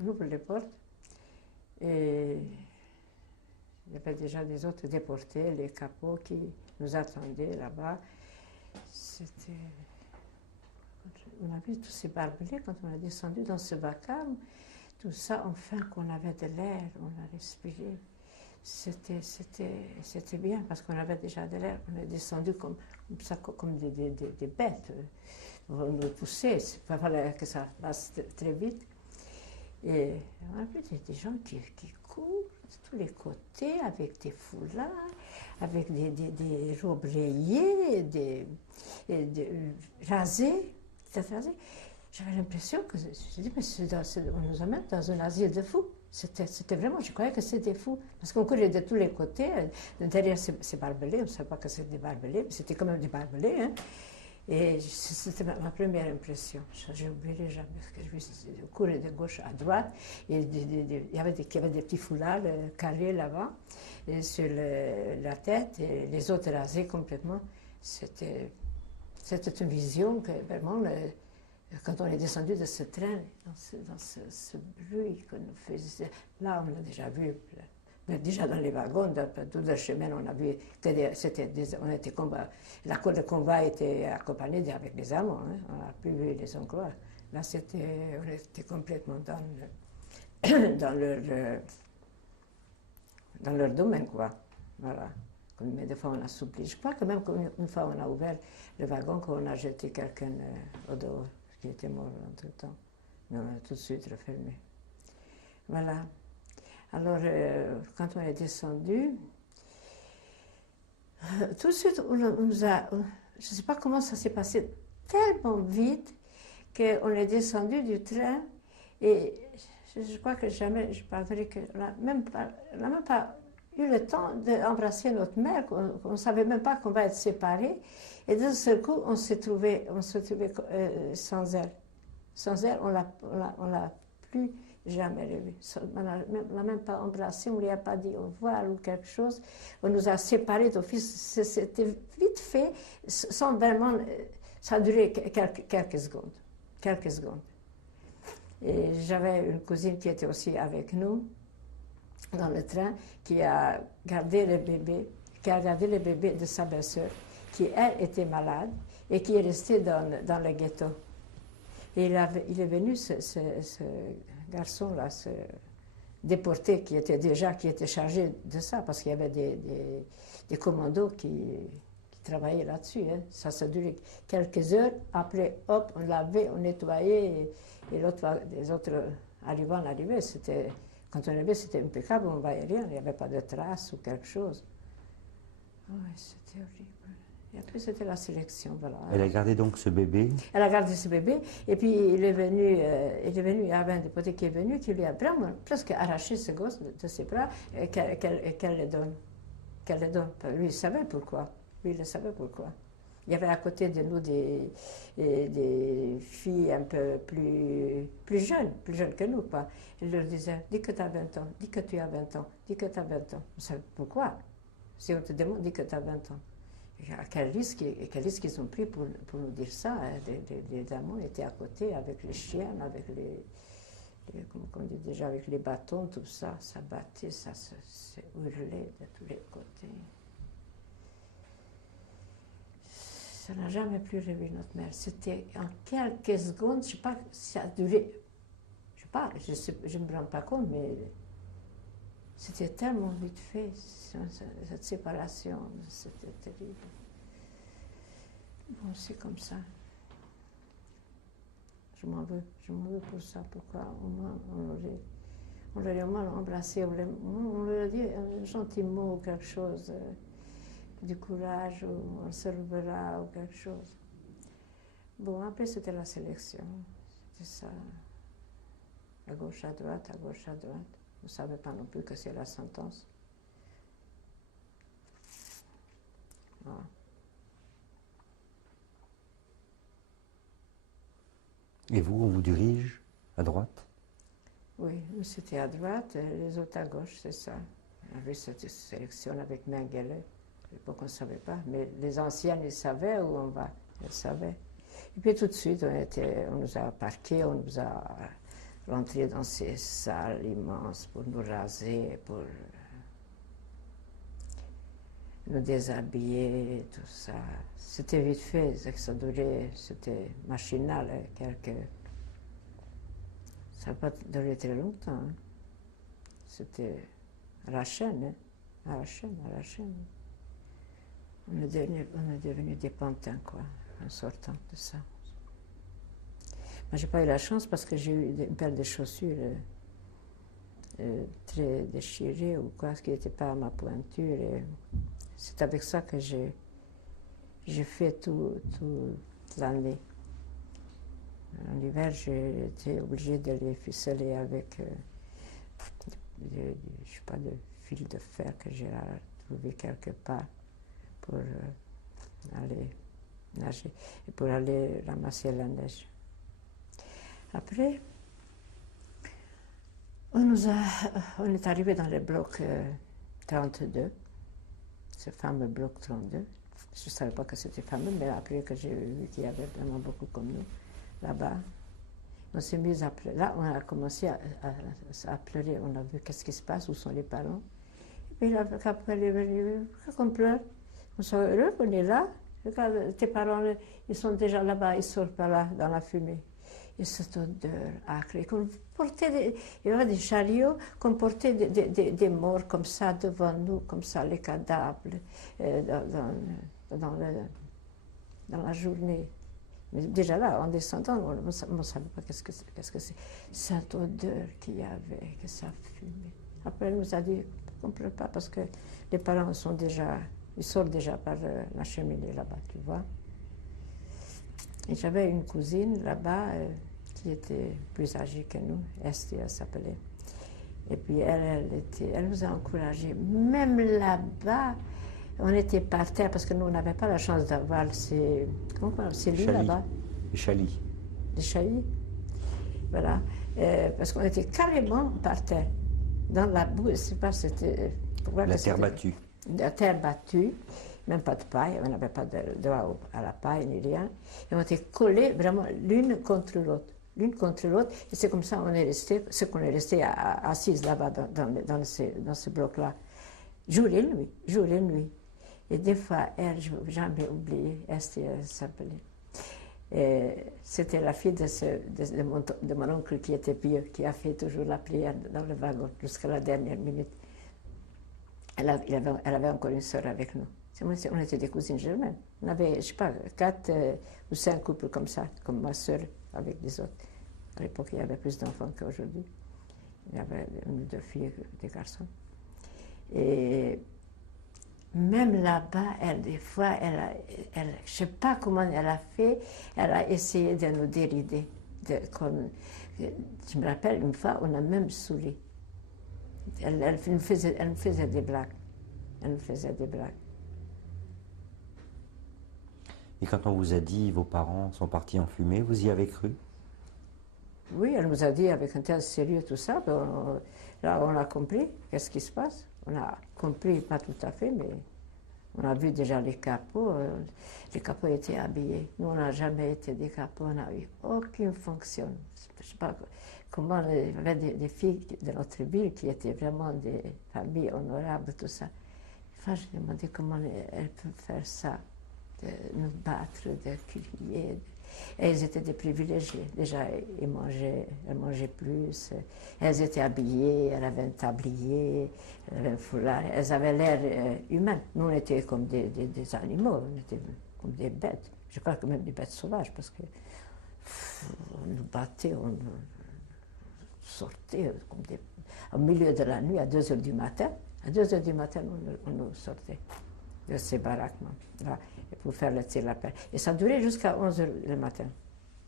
On ouvre les portes et il y avait déjà des autres déportés, les capots qui nous attendaient là-bas. C'était... On a vu tous ces barbelés quand on a descendu dans ce vacarme. Tout ça, enfin, qu'on avait de l'air, on a respiré. C'était bien parce qu'on avait déjà de l'air. On est descendu comme ça, comme des bêtes. On nous poussait, il fallait que ça passe très vite. Et on a vu des gens qui courent de tous les côtés avec des foulards, avec des robes rayées, des rasées. J'avais l'impression que, je dis, mais on nous amène dans un asile de fous. C'était vraiment, je croyais que c'était fou. Parce qu'on courait de tous les côtés, derrière ces barbelés, on ne savait pas que c'était des barbelés, mais c'était quand même des barbelés. Hein. Et c'était ma première impression. Je n'oublierai jamais. Je courais de gauche à droite, et il y avait des petits foulards carrés là-bas, sur la tête, et les autres rasés complètement. C'était une vision que vraiment, quand on est descendu de ce train, dans ce bruit que nous faisait, là on l'a déjà vu, déjà dans les wagons, dans tout le chemin, on a vu que la cour de combat était accompagnée avec les Allemands, hein, on n'a plus vu les Hongrois. Là, on était complètement dans leur domaine, quoi. Voilà. Mais des fois, on a soupli. Je crois que même une fois, on a ouvert le wagon, qu'on a jeté quelqu'un au dehors, qui était mort entre-temps. Mais on a tout de suite refermé. Voilà. Alors, quand on est descendu, tout de suite, on nous a... Je ne sais pas comment ça s'est passé, tellement vite qu'on est descendu du train et je crois que jamais je parlerai que... On n'a même pas eu le temps d'embrasser notre mère, on ne savait même pas qu'on va être séparés. Et d'un seul coup, on se trouvait sans elle. Sans elle, on l'a plus jamais revue. On ne l'a même pas embrassée, on ne lui a pas dit au revoir ou quelque chose. On nous a séparés d'office. C'était vite fait, sans vraiment... Ça a duré quelques secondes. Quelques secondes. Et j'avais une cousine qui était aussi avec nous dans le train, qui a gardé le bébé de sa belle-sœur, qui, elle, était malade et qui est restée dans le ghetto. Et il est venu, ce garçon-là, ce déporté qui était chargé de ça, parce qu'il y avait des commandos qui travaillaient là-dessus. Hein. Ça a duré quelques heures. Après, hop, on lavait, on nettoyait, et les autres arrivants arrivaient. Quand on arrivait, c'était impeccable, on ne voyait rien, il n'y avait pas de traces ou quelque chose. Oui, c'était horrible. Et après, c'était la sélection, voilà. Elle a gardé donc ce bébé? Elle a gardé ce bébé, et puis il est venu, il y avait un député qui est venu, qui lui a vraiment presque arraché ce gosse de ses bras, et qu'elle le donne. Qu'elle le donne. Lui, il savait pourquoi. Lui, il savait pourquoi. Il y avait à côté de nous des filles un peu plus jeunes que nous, quoi. Il leur disait, dis que tu as 20 ans, dis que tu as 20 ans, dis que tu as 20 ans. Vous savez pourquoi? Si on te demande, dis que tu as 20 ans. Quel risque ils ont pris pour nous dire ça, hein? Les amants étaient à côté avec les chiens, avec comment on dit déjà, avec les bâtons, tout ça, ça battait, ça se hurlait de tous les côtés. Ça n'a jamais plus revu notre mère. C'était en quelques secondes, je ne sais pas si ça a duré, je ne me rends pas compte, mais c'était tellement vite fait, cette séparation, c'était terrible. Bon, c'est comme ça. Je m'en veux pour ça. Pourquoi on l'aurait au moins embrassé, on lui a dit un gentil mot ou quelque chose, du courage, ou on se relèvera ou quelque chose. Bon, après c'était la sélection. C'était ça. À gauche, à droite, à gauche, à droite. Vous ne savez pas non plus que c'est la sentence. Voilà. Et vous, on vous dirige à droite? Oui, nous c'était à droite, les autres à gauche, c'est ça. On avait cette sélection avec Mengele. À l'époque, on ne savait pas, mais les anciennes, ils savaient où on va. Ils savaient. Et puis tout de suite, on nous a parqués, on nous a rentrer dans ces salles immenses pour nous raser, pour nous déshabiller, tout ça. C'était vite fait, ça durait, c'était machinal, ça n'a pas duré très longtemps. Hein. C'était à la chaîne, hein. À la chaîne, à la chaîne. On est devenu des pantins, quoi, en sortant de ça. Moi, j'ai pas eu la chance parce que j'ai eu une paire de chaussures très déchirées ou quoi, ce qui n'était pas à ma pointure. Et c'est avec ça que j'ai fait toute l'année. En hiver, j'ai été obligée de les ficeler avec je sais pas, de fil de fer que j'ai trouvé quelque part pour aller nager et pour aller ramasser la neige. Après, on est arrivé dans le bloc 32, ce fameux bloc 32. Je ne savais pas que c'était fameux, mais après que j'ai vu qu'il y avait vraiment beaucoup comme nous là-bas, on s'est mis à pleurer. Là, on a commencé à pleurer. On a vu qu'est-ce qui se passe, où sont les parents. Et puis là, après, elle est venue, pourquoi qu'on pleure? On s'est heureux qu'on est là. Regarde, tes parents, ils sont déjà là-bas, ils sortent par là, dans la fumée. Et cette odeur âcre. Il y avait des chariots qu'on portait des morts comme ça devant nous, comme ça, les cadavres, dans la journée. Mais déjà là, en descendant, on ne savait pas qu'est-ce que c'est. Cette odeur qu'il y avait, que ça fumait. Après, elle nous a dit qu'on ne pleure pas parce que les parents ils sortent déjà par la cheminée là-bas, tu vois. Et j'avais une cousine là-bas qui était plus âgée que nous, Esther, elle s'appelait. Et puis elle nous a encouragés. Même là-bas, on était par terre parce que nous, on n'avait pas la chance d'avoir ces lits là-bas. Les chalits. Les chalits. Voilà. Parce qu'on était carrément par terre. Dans la boue, je ne sais pas, c'était. La terre battue. La terre battue, même pas de paille, on n'avait pas de droit à la paille ni rien. Et on était collés vraiment l'une contre l'autre. L'une contre l'autre. Et c'est comme ça qu'on est resté assises là-bas dans ce bloc-là. Jour et nuit, jour et nuit. Et des fois, elle, je n'ai jamais oublié, Esther s'appelait. C'était la fille de mon oncle qui était pieux, qui a fait toujours la prière dans le wagon jusqu'à la dernière minute. Elle avait encore une sœur avec nous. On était des cousines germaines. On avait, je ne sais pas, 4 ou 5 couples comme ça, comme ma sœur avec des autres. À l'époque, il y avait plus d'enfants qu'aujourd'hui. Il y avait une ou deux filles, des garçons. Et même là-bas, des fois, je ne sais pas comment elle a fait, elle a essayé de nous dérider. Je me rappelle, une fois, on a même souri. Elle nous faisait des blagues. Elle nous faisait des blagues. Et quand on vous a dit vos parents sont partis en fumée, vous y avez cru? Oui, elle nous a dit avec un tel sérieux tout ça. Là, on a compris qu'est-ce qui se passe. On a compris, pas tout à fait, mais on a vu déjà les capots. Les capots étaient habillés. Nous, on n'a jamais été des capots. On n'a eu aucune fonction. Je ne sais pas comment. Il y avait des filles de notre ville qui étaient vraiment des familles honorables, tout ça. Enfin, je me demandais comment elles peuvent faire ça, de nous battre, de crier. Et elles étaient des privilégiées. Déjà, elles mangeaient plus. Elles étaient habillées, elles avaient un tablier, elles avaient un foulard. Elles avaient l'air humain. Nous, on était comme des animaux, on était comme des bêtes. Je crois que même des bêtes sauvages, parce que on nous battait, on sortait comme au milieu de la nuit, à 2 heures du matin. À 2 heures du matin, on nous sortait de ces baraquements là, pour faire le tir à la pelle. Et ça durait jusqu'à 11 heures le matin.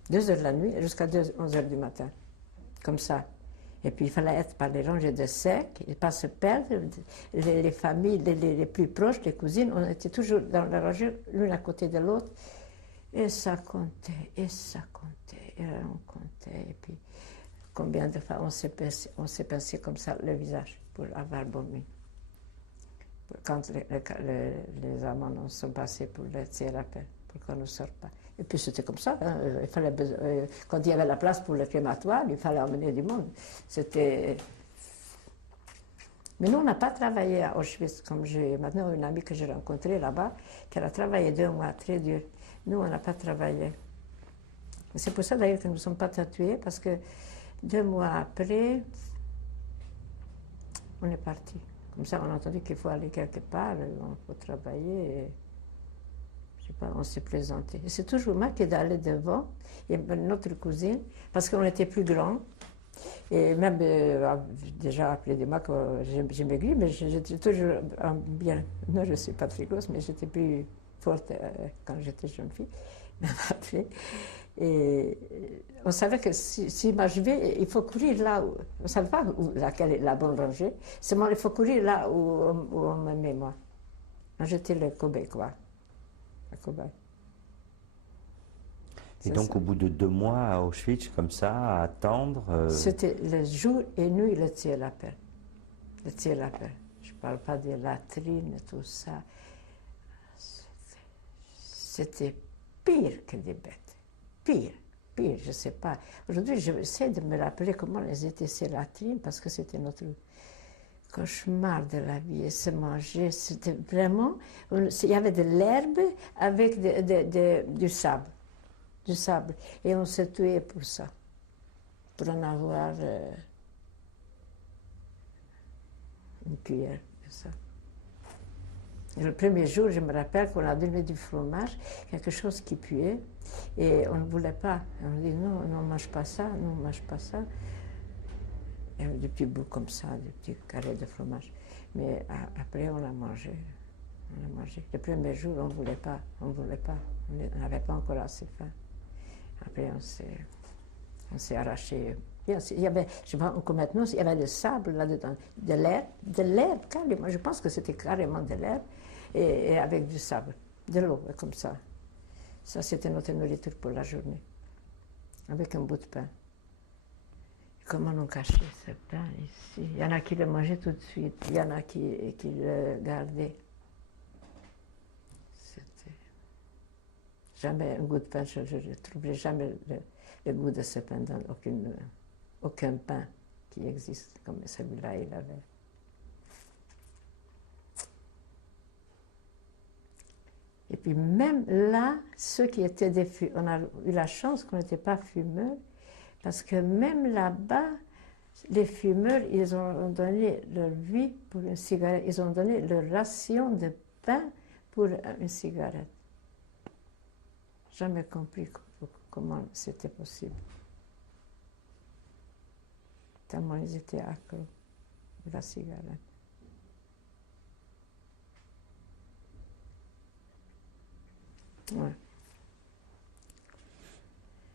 2 heures de la nuit jusqu'à 11 heures du matin. Comme ça. Et puis il fallait être par les rangées de sec et pas se perdre. Les familles les plus proches, les cousines, on était toujours dans la rangée, l'une à côté de l'autre. Et ça comptait, et ça comptait, et on comptait. Et puis combien de fois on s'est pincé comme ça le visage pour avoir vomi. Quand les amants sont passés pour le tir à pelle, pour qu'on ne sorte pas. Et puis c'était comme ça. Hein. Quand il y avait la place pour le crématoire, il fallait emmener du monde. C'était. Mais nous, on n'a pas travaillé à Auschwitz, comme j'ai maintenant une amie que j'ai rencontrée là-bas, qui a travaillé 2 mois, très dur. Nous, on n'a pas travaillé. C'est pour ça d'ailleurs que nous ne sommes pas tatoués, parce que 2 mois après, on est parti. Comme ça, on a entendu qu'il faut aller quelque part, il faut travailler. Et, je sais pas, on s'est présenté. Et c'est toujours moi qui ai d'aller devant, et notre cousine, parce qu'on était plus grands. Et même, déjà après des mois, j'ai maigri, mais j'étais toujours bien. Non, je ne suis pas très grosse, mais j'étais plus forte quand j'étais jeune fille, même après. Et on savait que si m'arrivait, il faut courir là où. On ne savait pas laquelle est la bonne rangée. Seulement, il faut courir là où on me met, moi. J'étais le cobaye, quoi. Le cobaye. Et donc, au bout de 2 mois à Auschwitz, comme ça, à attendre. C'était le jour et nuit, le tiers-appel. Le tiers-appel. Je ne parle pas des latrines et tout ça. C'était pire que des bêtes. Pire, je ne sais pas. Aujourd'hui, j'essaie de me rappeler comment elles étaient ces latrines, parce que c'était notre cauchemar de la vie. Et se manger, c'était vraiment. Il y avait de l'herbe avec du sable. Du sable. Et on se tuait pour ça. Pour en avoir une cuillère de ça. Et le premier jour, je me rappelle qu'on a donné du fromage, quelque chose qui puait, et on ne voulait pas. On dit non, on ne mange pas ça, non, on ne mange pas ça. Il y avait des petits bouts comme ça, des petits carrés de fromage. Mais après, on l'a mangé. On l'a mangé. Le premier jour, on ne voulait pas. On n'avait pas encore assez faim. Après, on s'est arraché. Il y avait, je sais pas, comme maintenant, il y avait du sable là-dedans, de l'herbe, carrément. Je pense que c'était carrément de l'herbe, et avec du sable, de l'eau, comme ça. Ça, c'était notre nourriture pour la journée, avec un bout de pain. Comment on cachait ce pain ici? Il y en a qui le mangeaient tout de suite, il y en a qui le gardaient. C'était jamais un goût de pain, je ne trouverai jamais le goût de ce pain dans aucun pain qui existe comme celui-là il avait. Et puis même là, ceux qui étaient des fumeurs, on a eu la chance qu'on n'était pas fumeurs, parce que même là-bas, les fumeurs, ils ont donné leur vie pour une cigarette, ils ont donné leur ration de pain pour une cigarette. Jamais compris comment c'était possible. Tellement ils étaient accros de la cigarette. Ouais.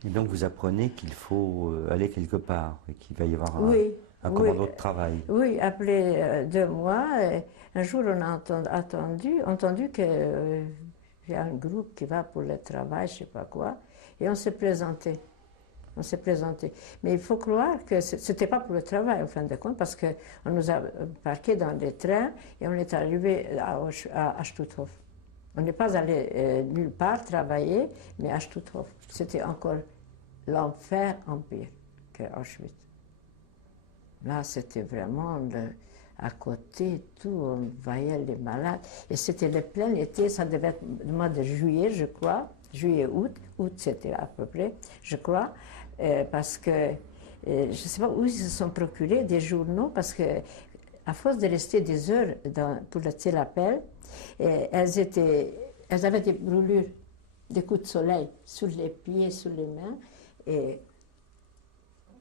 Et donc, vous apprenez qu'il faut aller quelque part et qu'il va y avoir un oui, commando de travail. Oui, après 2 mois, un jour on a entendu qu'il y a un groupe qui va pour le travail, je ne sais pas quoi, et on s'est présenté. Mais il faut croire que ce n'était pas pour le travail, au fin de compte, parce qu'on nous a parqués dans les trains et on est arrivé à Stutthof. On n'est pas allé nulle part travailler, mais à Stutthof. C'était encore l'enfer en pire que Auschwitz. Là, c'était vraiment à côté, tout, on voyait les malades. Et c'était le plein été, ça devait être le mois de juillet, je crois, juillet-août, août c'était à peu près, je crois, parce que je ne sais pas où ils se sont procurés des journaux, parce que à force de rester des heures pour le tir-appel, elles avaient des brûlures, des coups de soleil sur les pieds, sur les mains, et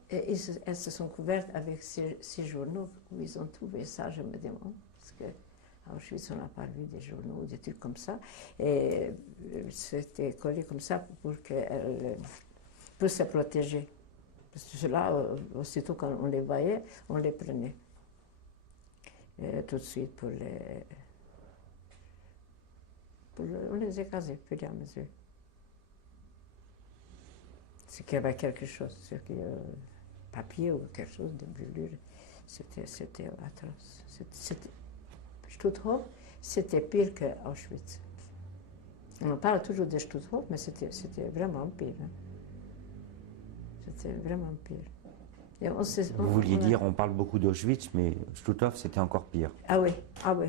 elles se sont couvertes avec ces journaux. Où ils ont trouvé ça, je me demande, parce qu'à Auschwitz, on n'a pas vu des journaux ou des trucs comme ça, et c'était collé comme ça pour se protéger. Parce que cela, aussitôt quand on les voyait, on les prenait. Tout de suite on les écrasait, au fur et à mesure. C'est qu'il y avait quelque chose, papier ou quelque chose de brûlure, c'était atroce. Stutthof, c'était pire que Auschwitz. On parle toujours de Stutthof, mais c'était vraiment pire. Hein. C'était vraiment pire. Et Vous vouliez dire, on parle beaucoup d'Auschwitz, mais Stutthof, c'était encore pire. Ah oui, ah oui.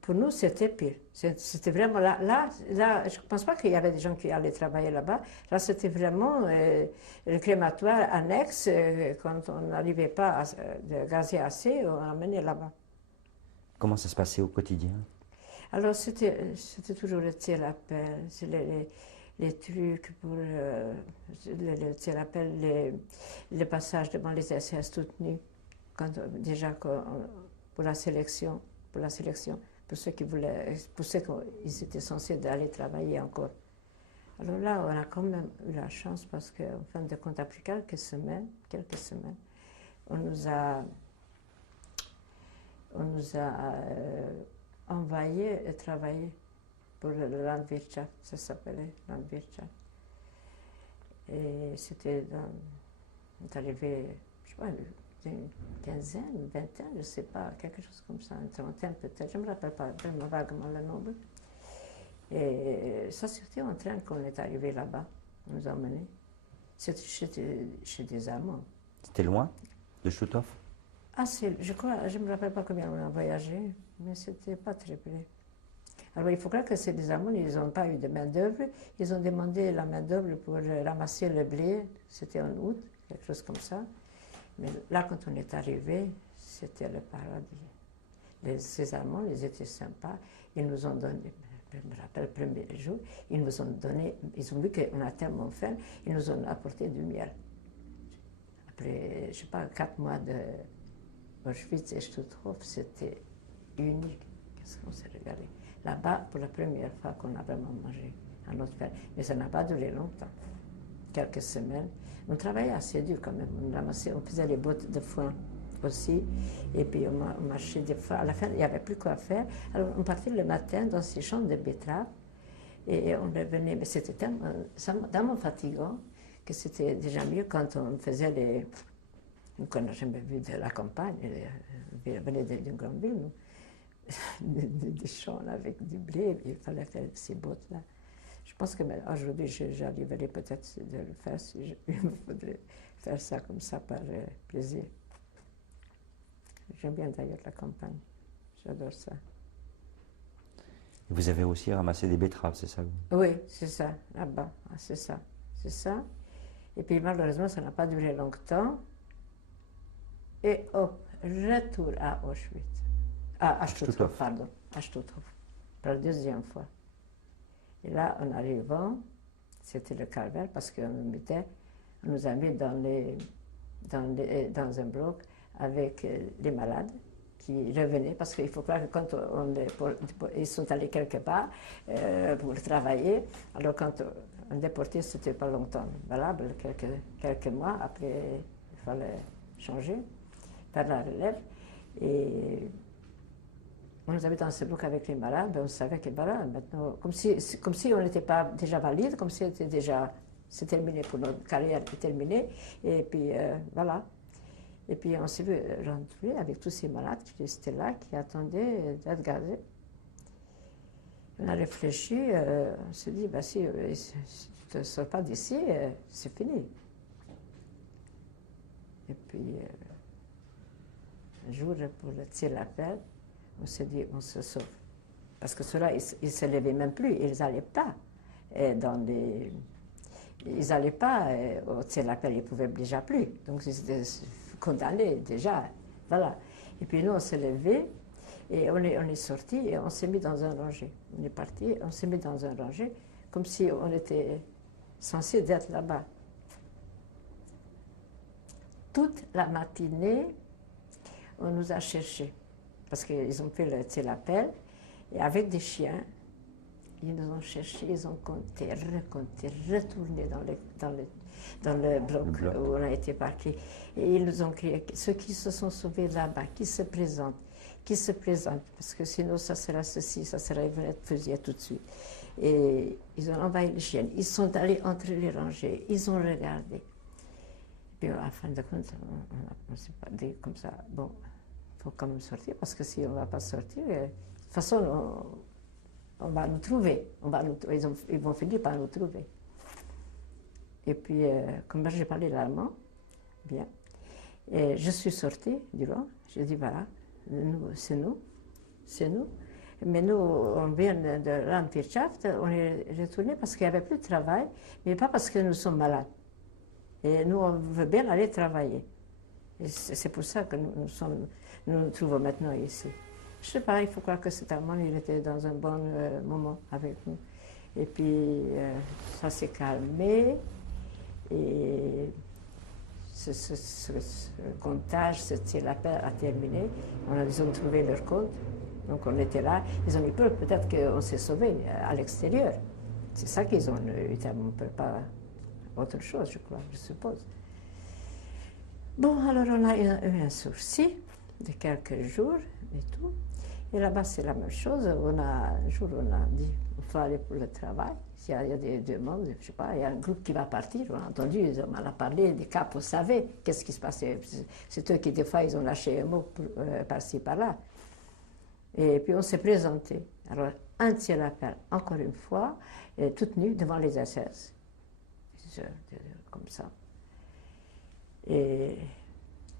Pour nous, c'était pire. C'était vraiment là, je ne pense pas qu'il y avait des gens qui allaient travailler là-bas. Là, c'était vraiment le crématoire annexe. Quand on n'arrivait pas de gazer assez, on emmenait là-bas. Comment ça se passait au quotidien? Alors, c'était toujours le tir à pelle, les trucs pour le tir à pelle, le passage devant les SS toutes nues, déjà pour la sélection, pour ceux qu'ils étaient censés aller travailler encore. Alors là, on a quand même eu la chance parce qu'en fin de compte, après quelques semaines, on nous a envoyé et travaillé pour le Landwirtschaft, ça s'appelait Landwirtschaft. Et on est arrivé, je sais pas, une quinzaine, une vingtaine, je ne sais pas, quelque chose comme ça, une trentaine peut-être, je ne me rappelle pas vraiment vaguement le nombre. Et ça, c'était en train qu'on est arrivé là-bas, on nous a emmenés. C'était chez des Allemands. C'était loin de Stutthof? Ah, je crois, je ne me rappelle pas combien on a voyagé, mais c'était pas très près. Alors il faut croire que c'est des Allemands, ils n'ont pas eu de main-d'œuvre. Ils ont demandé la main-d'œuvre pour ramasser le blé, c'était en août, quelque chose comme ça. Mais là, quand on est arrivé, c'était le paradis. Ces Allemands, ils étaient sympas. Ils nous ont donné, je me rappelle le premier jour, ils ont vu qu'on a tellement faim, ils nous ont apporté du miel. Après, je ne sais pas, 4 mois de Auschwitz et Stutthof, c'était unique. Qu'est-ce qu'on s'est régalé. Là-bas, pour la première fois qu'on a vraiment mangé à notre faim. Mais ça n'a pas duré longtemps. Quelques semaines. On travaillait assez dur quand même. On faisait les bottes de foin aussi. Et puis on marchait des fois. À la fin, il n'y avait plus quoi faire. Alors on partait le matin dans ces champs de betteraves. Et on revenait. Mais c'était tellement fatigant que c'était déjà mieux quand on faisait les... Nous, on n'a jamais vu de la campagne. On venait d'une grande ville, nous. Des champs avec du blé, il fallait faire ces bottes-là. Je pense qu'aujourd'hui, j'arriverai peut-être de le faire si il me faudrait faire ça comme ça par plaisir. J'aime bien d'ailleurs la campagne, j'adore ça. Vous avez aussi ramassé des betteraves, c'est ça? Oui, c'est ça, là-bas, c'est ça. Et puis malheureusement, ça n'a pas duré longtemps. Et hop, retour à Auschwitz. À Stutthof, pardon, à Stutthof, pour la deuxième fois. Et là, en arrivant, c'était le calvaire parce qu'on nous a mis dans un bloc avec les malades qui revenaient, parce qu'il faut croire que quand ils sont allés quelque part pour travailler, alors quand on déportait, c'était pas longtemps valable, quelques mois, après il fallait changer, faire la relève. Et on nous avait dans ce bloc avec les malades, on savait que voilà, maintenant, comme si on n'était pas déjà valide, comme si c'est terminé pour notre carrière, est terminée, et puis voilà. Et puis on s'est vu rentrer avec tous ces malades qui étaient là, qui attendaient d'être gazés. On a réfléchi, on s'est dit, bah, si tu ne sors pas d'ici, c'est fini. Et puis, un jour, pour le tir l'appel, on s'est dit, on se sauve. Parce que ceux-là, ils ne se levaient même plus, ils n'allaient pas ils n'allaient pas au tir l'appel, ils ne pouvaient déjà plus. Donc, ils étaient condamnés déjà. Voilà. Et puis nous, on s'est levés et on est sortis et on s'est mis dans un rangé. On est parti, on s'est mis dans un rangé comme si on était censé être là-bas. Toute la matinée, on nous a cherchés. Parce qu'ils ont fait le tir-l'appel, et avec des chiens, ils nous ont cherchés, ils ont compté, recompté, retourné dans le bloc où on a été parqués. Et ils nous ont crié, ceux qui se sont sauvés là-bas, qui se présentent, parce que sinon ça sera ceci, ça sera, ils vont être fusillés tout de suite. Et ils ont envahi les chiens, ils sont allés entre les rangées, ils ont regardé. Et puis à la fin de compte, on s'est pas dit comme ça, bon, il faut quand même sortir, parce que si on ne va pas sortir, de toute façon, on va nous trouver. Ils vont finir par nous trouver. Et puis, comme j'ai parlé l'allemand, bien, et je suis sortie du banc, j'ai dit voilà, c'est nous. Mais nous, on vient de Landwirtschaft, on est retourné parce qu'il n'y avait plus de travail, mais pas parce que nous sommes malades. Et nous, on veut bien aller travailler. Et c'est pour ça que nous nous trouvons maintenant ici. Je ne sais pas, il faut croire que cet Allemand, il était dans un bon moment avec nous. Et puis, ça s'est calmé. Et ce comptage, l'appel a terminé. Ils ont trouvé leur code. Donc on était là. Ils ont eu peur, peut-être qu'on s'est sauvés à l'extérieur. C'est ça qu'ils ont eu, on ne peut pas autre chose, je crois, je suppose. Bon, alors on a eu un souci de quelques jours et tout. Et là-bas, c'est la même chose. Un jour, on a dit, il faut aller pour le travail. Il y a des demandes, je ne sais pas, il y a un groupe qui va partir. On a entendu, on en a parlé, des cas pour savoir qu'est-ce qui se passait. C'est eux qui, des fois, ils ont lâché un mot par-ci, par-là. Et puis, on s'est présenté. Alors, un tir appel, encore une fois, toute nue devant les SS. Comme ça. Et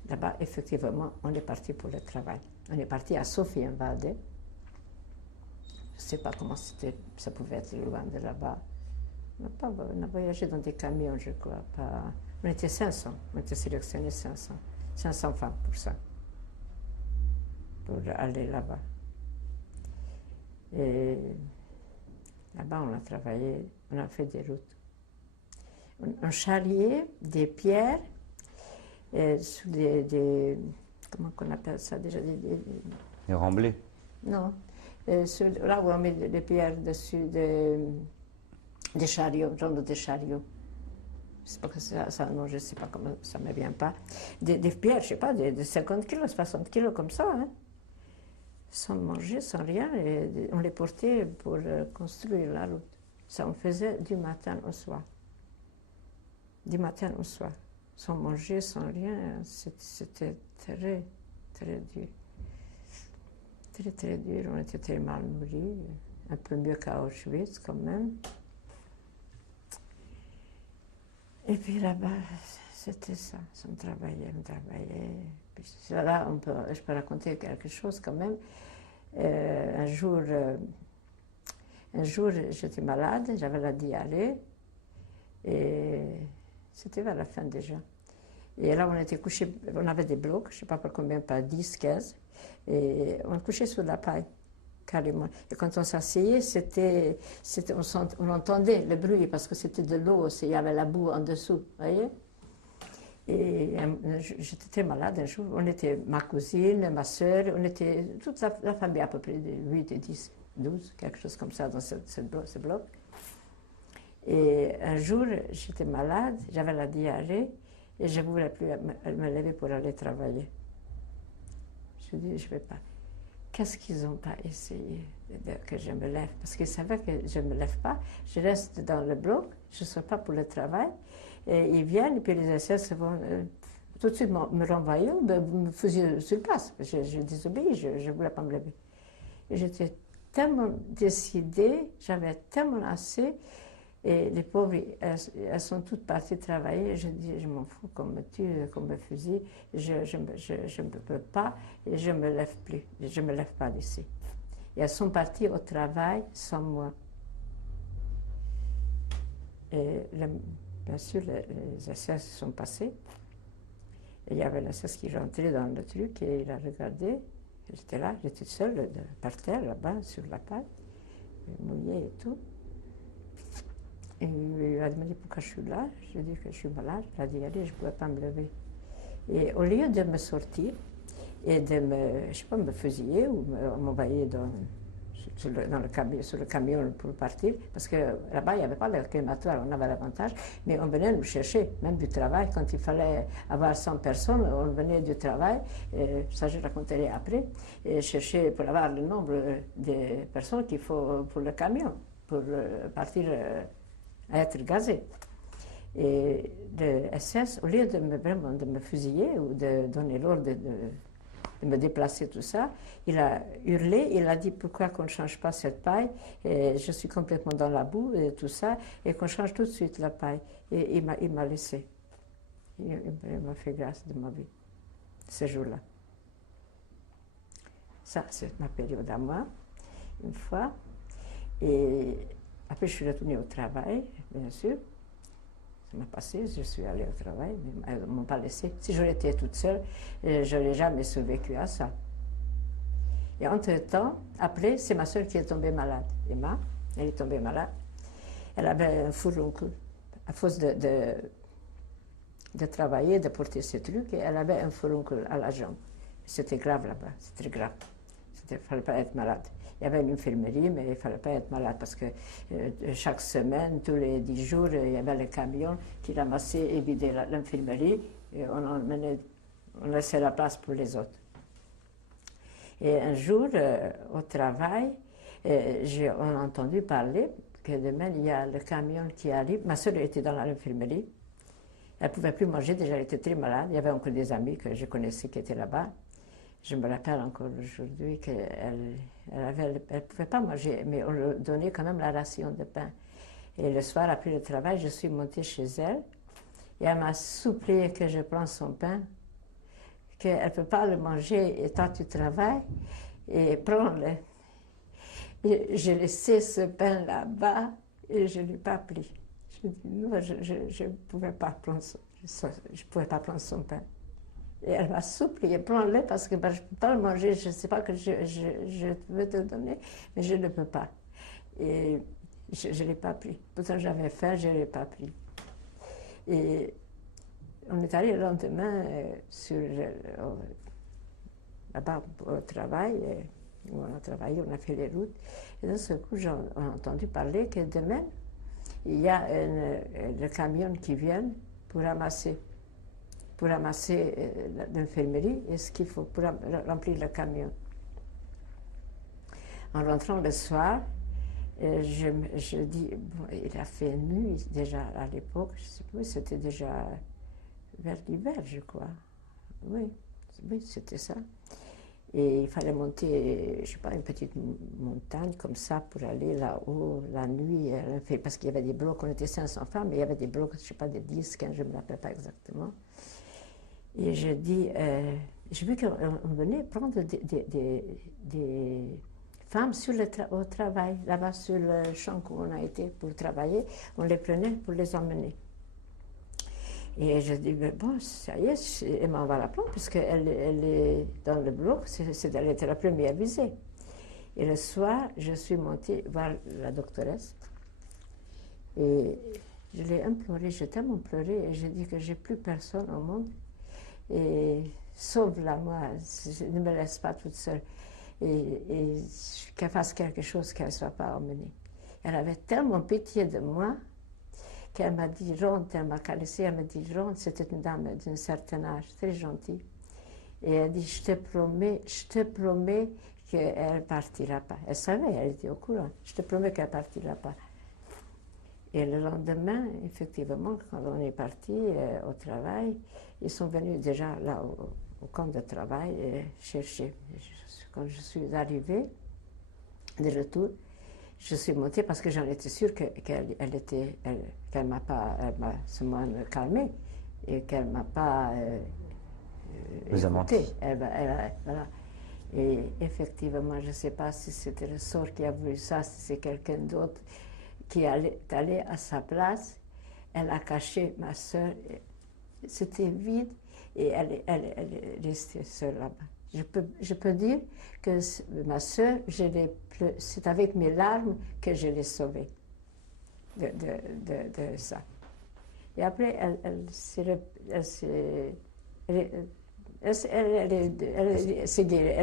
là-bas, effectivement, on est parti pour le travail. On est parti à Sophienwalde. Je ne sais pas comment ça pouvait être loin de là-bas. On a voyagé dans des camions, je crois. On était 500, on était sélectionnés 500 femmes pour ça, pour aller là-bas. Et là-bas, on a travaillé, on a fait des routes. On charriait des pierres sous comment on appelle ça déjà? Des remblais? Non. Là où on met des pierres dessus des chariots, genre des chariots. C'est pas que ça, non, je ne sais pas comment ça ne me vient pas. Des pierres, je ne sais pas, de 50 kilos, 60 kilos comme ça, hein. Sans manger, sans rien. Et on les portait pour construire la route. Ça, on faisait du matin au soir. Du matin au soir. Sans manger, sans rien. C'était très, très dur. Très, très dur. On était très mal nourris. Un peu mieux qu'à Auschwitz, quand même. Et puis là-bas, c'était ça. On travaillait. Puis là, je peux raconter quelque chose quand même. Un jour, j'étais malade, j'avais la diarrhée. Et c'était vers la fin déjà. Et là, on était couchés, on avait des blocs, je ne sais pas par combien, par 10, 15. Et on couchait sur la paille, carrément. Et quand on s'asseyait, on entendait le bruit parce que c'était de l'eau, il y avait la boue en dessous, vous voyez. Et j'étais très malade un jour. On était ma cousine, ma soeur, on était toute la famille à peu près de 8, 10, 12, quelque chose comme ça dans ce bloc. Et un jour, j'étais malade, j'avais la diarrhée et je ne voulais plus me lever pour aller travailler. Je dis, je ne vais pas. Qu'est-ce qu'ils n'ont pas essayé que je me lève? Parce qu'ils savaient que je ne me lève pas. Je reste dans le bloc, je ne sors pas pour le travail. Et ils viennent, et puis les SS vont tout de suite me renvoyer, me fusiller sur place. Je désobéis, je ne voulais pas me lever. Et j'étais tellement décidée, j'avais tellement assez. Et les pauvres, elles sont toutes parties travailler. Je dis, je m'en fous qu'on me tue, qu'on me fusille. Je ne peux pas et je ne me lève plus. Je ne me lève pas d'ici. Et elles sont parties au travail sans moi. Et bien sûr, les SS sont passés. Et il y avait l'SS qui rentrait dans le truc et il a regardé. J'étais là, j'étais seule par terre, là-bas, sur la paille, mouillée et tout. Et il a demandé pourquoi je suis là. Je lui ai dit que je suis malade. Il a dit, allez, je ne pouvais pas me lever. Et au lieu de me sortir et de me fusiller ou m'envoyer sur le camion pour partir, parce que là-bas, il n'y avait pas le crématoire, on avait l'avantage, mais on venait nous chercher, même du travail. Quand il fallait avoir 100 personnes, on venait du travail, ça je raconterai après, et chercher pour avoir le nombre de personnes qu'il faut pour le camion, pour partir à être gazé. Et le SS, au lieu de me fusiller ou de donner l'ordre de me déplacer, tout ça. Il a hurlé, il a dit pourquoi qu'on ne change pas cette paille. Et je suis complètement dans la boue et tout ça, et qu'on change tout de suite la paille. Et il m'a laissé. Il m'a fait grâce de ma vie, ce jour-là. Ça, c'est ma période à moi, une fois. Et après, je suis retournée au travail, bien sûr. Ça m'a passé, je suis allée au travail, mais elles ne m'ont pas laissé. Si j'aurais été toute seule, je n'aurais jamais survécu à ça. Et entre-temps, après, c'est ma soeur qui est tombée malade. Emma, elle est tombée malade. Elle avait un fourroncle. À force de travailler, de porter ses trucs, et elle avait un fourroncle à la jambe. C'était grave là-bas, c'était grave. Il ne fallait pas être malade. Il y avait une infirmerie, mais il ne fallait pas être malade parce que chaque semaine, tous les 10 jours, il y avait le camion qui ramassait et vidait l'infirmerie et on laissait la place pour les autres. Et un jour, au travail, on a entendu parler que demain, il y a le camion qui arrive. Ma soeur était dans l'infirmerie. Elle ne pouvait plus manger, déjà elle était très malade. Il y avait encore des amis que je connaissais qui étaient là-bas. Je me rappelle encore aujourd'hui qu'elle ne pouvait pas manger, mais on lui donnait quand même la ration de pain. Et le soir, après le travail, je suis montée chez elle et elle m'a supplié que je prenne son pain, qu'elle ne peut pas le manger et tant tu travailles, et prends-le. Et j'ai laissé ce pain là-bas et je ne l'ai pas pris. Je dis non, je ne pouvais pas prendre son pain. Et elle m'a supplié, prends-le parce que je ne peux pas le manger, je ne sais pas que je veux te donner, mais je ne peux pas. Et je ne l'ai pas pris. Pourtant j'avais faim, je ne l'ai pas pris. Et on est allé le lendemain là-bas au travail, où on a travaillé, on a fait les routes. Et d'un seul coup, j'ai entendu parler que demain, il y a le camion qui vient pour ramasser l'infirmerie et ce qu'il faut pour remplir le camion. En rentrant le soir, je dis, bon, il a fait nuit déjà à l'époque, je sais plus, c'était déjà vers l'hiver, je crois. Oui, c'était ça. Et il fallait monter, je ne sais pas, une petite montagne comme ça pour aller là-haut la nuit, parce qu'il y avait des blocs, on était 500 femmes, mais il y avait des blocs, je ne sais pas, de 10, 15, je ne me rappelle pas exactement. Et je dis, j'ai vu qu'on venait prendre des femmes au travail, là-bas sur le champ où on a été pour travailler, on les prenait pour les emmener. Et je dis, bon, ça y est, Emma, on va la prendre, puisqu'elle est dans le bloc, elle était la première visée. Et le soir, je suis montée voir la doctoresse, et je l'ai implorée, j'ai tellement pleuré, et j'ai dit que j'ai plus personne au monde, et sauve-la, moi, ne me laisse pas toute seule, et qu'elle fasse quelque chose, qu'elle ne soit pas emmenée. Elle avait tellement pitié de moi, qu'elle m'a dit, Ronde, elle m'a caressée, elle m'a dit, Ronde, c'était une dame d'un certain âge, très gentille. Et elle dit, je te promets qu'elle ne partira pas. Elle savait, elle était au courant, je te promets qu'elle ne partira pas. Et le lendemain, effectivement, quand on est parti au travail, ils sont venus déjà là au camp de travail chercher. Quand je suis arrivée de retour, je suis montée parce que j'en étais sûre qu'elle m'a pas seulement calmée et qu'elle m'a pas écoutée. Voilà. Et effectivement, je ne sais pas si c'était le sort qui a voulu ça, si c'est quelqu'un d'autre qui est allé à sa place. Elle a caché ma soeur. C'était vide et elle est restée seule là-bas. Je peux dire que ma soeur, c'est avec mes larmes que je l'ai sauvée de ça. Et après, elle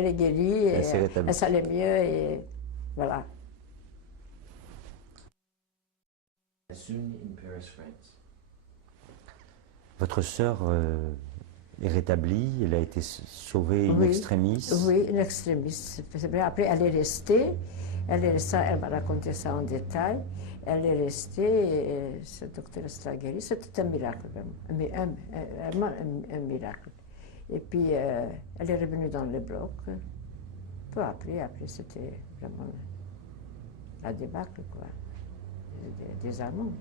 est guérie, elle s'allait mieux et voilà. Soon in Paris, France. Votre sœur est rétablie, elle a été sauvée in extremis. Oui, in extremis. Après, elle m'a raconté ça en détail. Elle est restée, et ce docteur l'a guérie. C'était un miracle, vraiment. Un miracle. Et puis, elle est revenue dans le bloc. Peu après c'était vraiment la débâcle, quoi, des Allemands.